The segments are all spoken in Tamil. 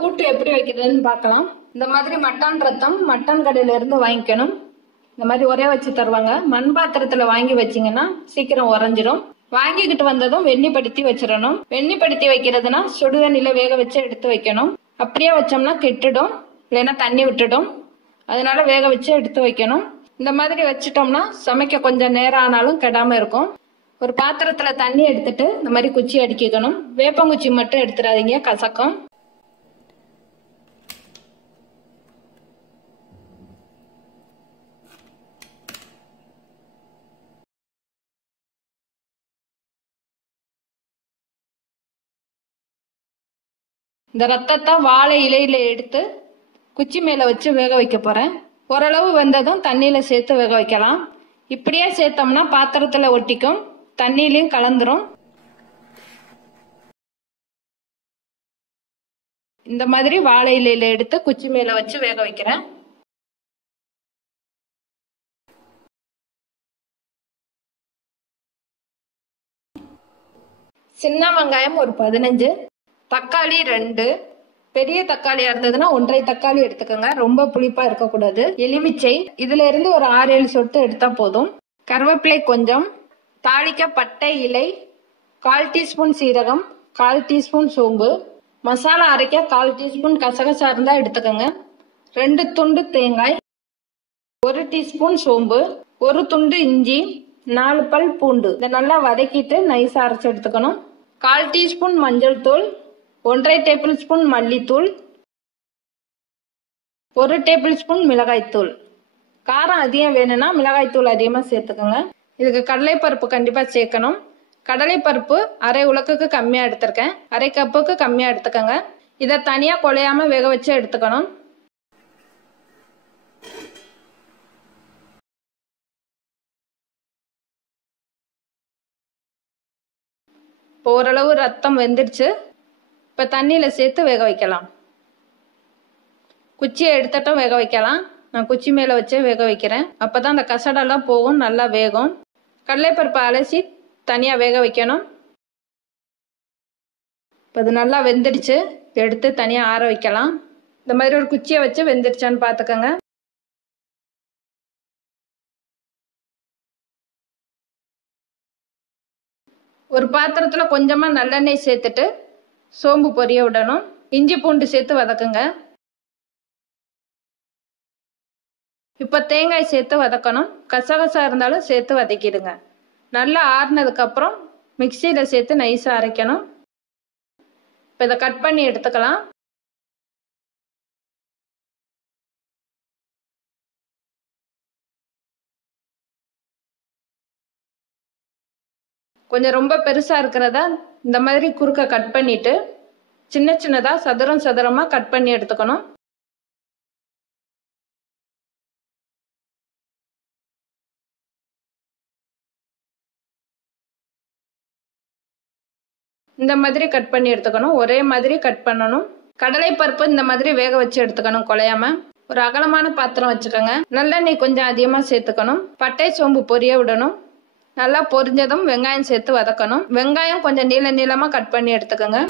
கூட்டு எப்படி வைக்கிறதுன்னு பார்க்கலாம். இந்த மாதிரி மட்டன் ரத்தம் மட்டன் கடையில இருந்து வாங்கிக்கணும். இந்த மாதிரி ஒரே வச்சு தருவாங்க. மண் பாத்திரத்துல வாங்கி வச்சீங்கன்னா சீக்கிரம் உறைஞ்சிரும். வாங்கிக்கிட்டு வந்ததும் வெந்நிப்படுத்தி வச்சிடணும். வெந்நிப்படுத்தி வைக்கிறதுனா சுடுதண்ணில வேக வச்சு எடுத்து வைக்கணும். அப்படியே வச்சோம்னா கெட்டுடும், இல்லைன்னா தண்ணி விட்டுடும். அதனால வேக வச்சு எடுத்து வைக்கணும். இந்த மாதிரி வச்சுட்டோம்னா சமைக்க கொஞ்சம் நேரம் ஆனாலும் கெடாம இருக்கும். ஒரு பாத்திரத்துல தண்ணி எடுத்துட்டு இந்த மாதிரி குச்சி அடிக்கணும். வேப்பங்குச்சி மட்டும் எடுத்துடாதீங்க, கசக்கும். இந்த ரத்தத்தை வாழை இலையில எடுத்து குச்சி மேல வச்சு வேக வைக்க போறேன். ஓரளவு வெந்ததும் தண்ணியில சேர்த்து வேக வைக்கலாம். இப்படியே சேர்த்தோம்னா பாத்திரத்துல ஒட்டிக்கும், தண்ணியிலையும் கலந்துரும். இந்த மாதிரி வாழை இலையில எடுத்து குச்சி மேல வச்சு வேக வைக்கிறேன். சின்ன வெங்காயம் ஒரு 15, தக்காளி 2, பெரிய தக்காளியா இருந்ததுன்னா 1.5 தக்காளி எடுத்துக்கோங்க, ரொம்ப புளிப்பா இருக்கக்கூடாது. எலுமிச்சை இதுல இருந்து ஒரு 6-7 சொட்டு எடுத்தா போதும். கருவேப்பிலை கொஞ்சம், தாளிக்க பட்டை இலை, 1/4 டீஸ்பூன் சீரகம், 1/4 டீஸ்பூன் சோம்பு, மசாலா அரைக்க 1/4 டீஸ்பூன் கசகசா இருந்தா எடுத்துக்கோங்க, 2 துண்டு தேங்காய், 1 டீஸ்பூன் சோம்பு, 1 துண்டு இஞ்சி, 4 பல் பூண்டு. இதை நல்லா வதக்கிட்டு நைஸா அரைச்சு எடுத்துக்கணும். 1/4 டீஸ்பூன் மஞ்சள் தூள், 1.5 டேபிள் ஸ்பூன் மல்லித்தூள், 1 டேபிள் ஸ்பூன் மிளகாய் தூள். காரம் அதிகம் வேணும்னா மிளகாய் தூள் அதிகமா சேர்த்துக்கோங்க. இதுக்கு கடலைப்பருப்பு கண்டிப்பா சேர்க்கணும். கடலைப்பருப்பு 1/2 உலக்குக்கு கம்மியா எடுத்திருக்கேன், 1/2 கப்புக்கு கம்மியா எடுத்துக்கோங்க. இதை தனியா குழையாம வேக வச்சு எடுத்துக்கணும். இப்போ ஓரளவு ரத்தம் வெந்துடுச்சு. இப்ப தண்ணியில சேர்த்து வேக வைக்கலாம். குச்சியை எடுத்துட்டும் வேக வைக்கலாம். நான் குச்சி மேல வச்சே வேக வைக்கிறேன். அப்பதான் அந்த கசடெல்லாம் போகும், நல்லா வேகும். கடலைப்பருப்பை அலசி தனியா வேக வைக்கணும். இப்போ அது நல்லா வெந்துடுச்சு, எடுத்து தனியா ஆற வைக்கலாம். இந்த மாதிரி ஒரு குச்சியை வச்சு வெந்துடுச்சான்னு பாத்துக்கோங்க. ஒரு பாத்திரத்துல கொஞ்சமா நல்லெண்ணெய் சேர்த்துட்டு சோம்பு பொரிய விடணும். இஞ்சி பூண்டு சேர்த்து வதக்குங்க. இப்ப தேங்காய் சேர்த்து வதக்கணும். கசகசா இருந்தாலும் சேர்த்து வதக்கிடுங்க. நல்லா ஆறுனதுக்கு அப்புறம் மிக்சியில சேர்த்து நைஸா அரைக்கணும். இப்ப இதை கட் பண்ணி எடுத்துக்கலாம். கொஞ்சம் ரொம்ப பெருசா இருக்கிறதா இந்த மாதிரி குறுக்க கட் பண்ணிட்டு சின்ன சின்னதா சதுரம் சதுரமா கட் பண்ணி எடுத்துக்கணும். இந்த மாதிரி கட் பண்ணி எடுத்துக்கணும். ஒரே மாதிரி கட் பண்ணணும். கடலைப்பருப்பு இந்த மாதிரி வேக வச்சு எடுத்துக்கணும் குழையாம. ஒரு அகலமான பாத்திரம் வச்சுக்கோங்க. நல்லெண்ணெய் கொஞ்சம் அதிகமா சேர்த்துக்கணும். பட்டை சோம்பு பொரிய விடணும். நல்லா பொரிஞ்சதும் வெங்காயம் சேர்த்து வதக்கணும். வெங்காயம் கொஞ்சம் நீள நீளமா கட் பண்ணி எடுத்துக்கோங்க.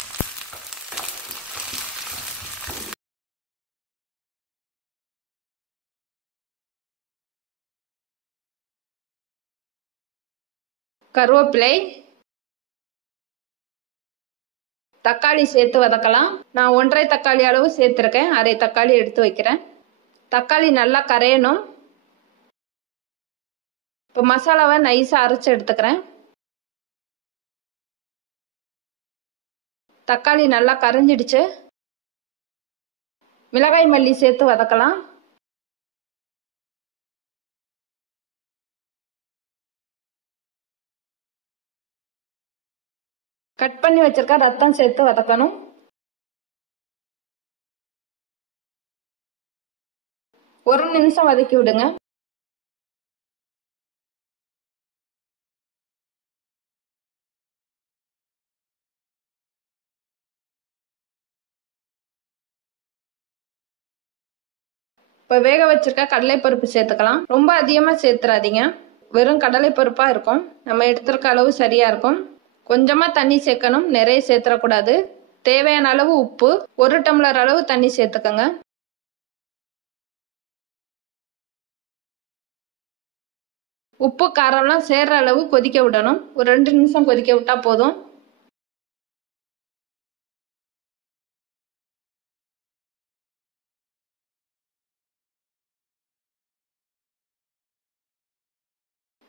கருவேப்பிலை, தக்காளி சேர்த்து வதக்கலாம். நான் 1.5 தக்காளி அளவு சேர்த்திருக்கேன், 1/2 தக்காளி எடுத்து வைக்கிறேன். தக்காளி நல்லா கரையணும். இப்போ மசாலாவை நைஸா அரைச்சு எடுத்துக்கிறேன். தக்காளி நல்லா கரைஞ்சிடுச்சு. மிளகாய் மல்லி சேர்த்து வதக்கலாம். கட் பண்ணி வச்சிருக்க ரத்தம் சேர்த்து வதக்கணும். ஒரு நிமிஷம் வதக்கி விடுங்க. இப்போ வேக வச்சிருக்க கடலைப்பருப்பு சேர்த்துக்கலாம். ரொம்ப அதிகமா சேர்த்துறாதீங்க, வெறும் கடலைப்பருப்பா இருக்கும். நம்ம எடுத்திருக்க அளவு சரியா இருக்கும். கொஞ்சமா தண்ணி சேர்க்கணும், நிறைய சேர்த்துடக்கூடாது. தேவையான அளவு உப்பு, 1 டம்ளர் அளவு தண்ணி சேர்த்துக்கோங்க. உப்பு காரம்லாம் சேர்ற அளவு கொதிக்க விடணும். ஒரு 2 நிமிஷம் கொதிக்க விட்டா போதும்.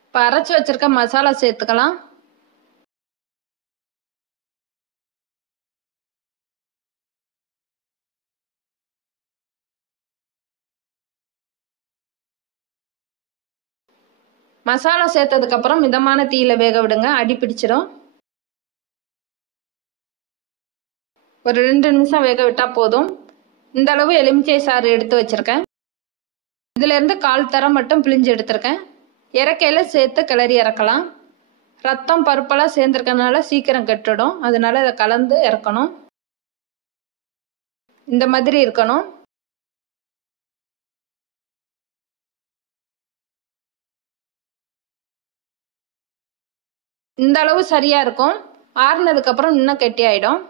இப்போ அரைச்சி வச்சிருக்க மசாலா சேர்த்துக்கலாம். மசாலா சேர்த்ததுக்கு அப்புறம் மிதமான தீயில வேக விடுங்க, அடி பிடிச்சிடும். ஒரு 2 நிமிஷம் வேக விட்டா போதும். இந்த அளவு எலுமிச்சை சாறு எடுத்து வச்சிருக்கேன். இதுல இருந்து 1/4 தரம் மட்டும் பிழிஞ்சு எடுத்திருக்கேன். இறக்கையில சேர்த்து கிளறி இறக்கலாம். ரத்தம் பருப்பெல்லாம் சேர்ந்துருக்கனால சீக்கிரம் கெட்டுடும், அதனால இதை கலந்து இறக்கணும். இந்த மாதிரி இருக்கணும். இந்த அளவு சரியா இருக்கும். ஆறுனதுக்கு அப்புறம் இன்னும் கெட்டி ஆயிடும்.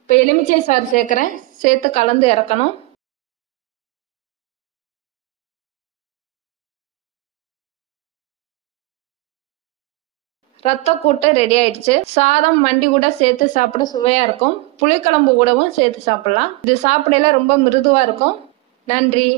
இப்போ எலுமிச்சை சாறு சேர்க்கிறேன், சேர்த்து கலந்து இறக்கணும். ரத்த கூட்டு ரெடி ஆயிடுச்சு. சாதம் மண்டி கூட சேர்த்து சாப்பிட சுவையா இருக்கும். புளிக்குழம்பு கூடவும் சேர்த்து சாப்பிடலாம். இது சாப்பிடல ரொம்ப மிருதுவா இருக்கும். நன்றி.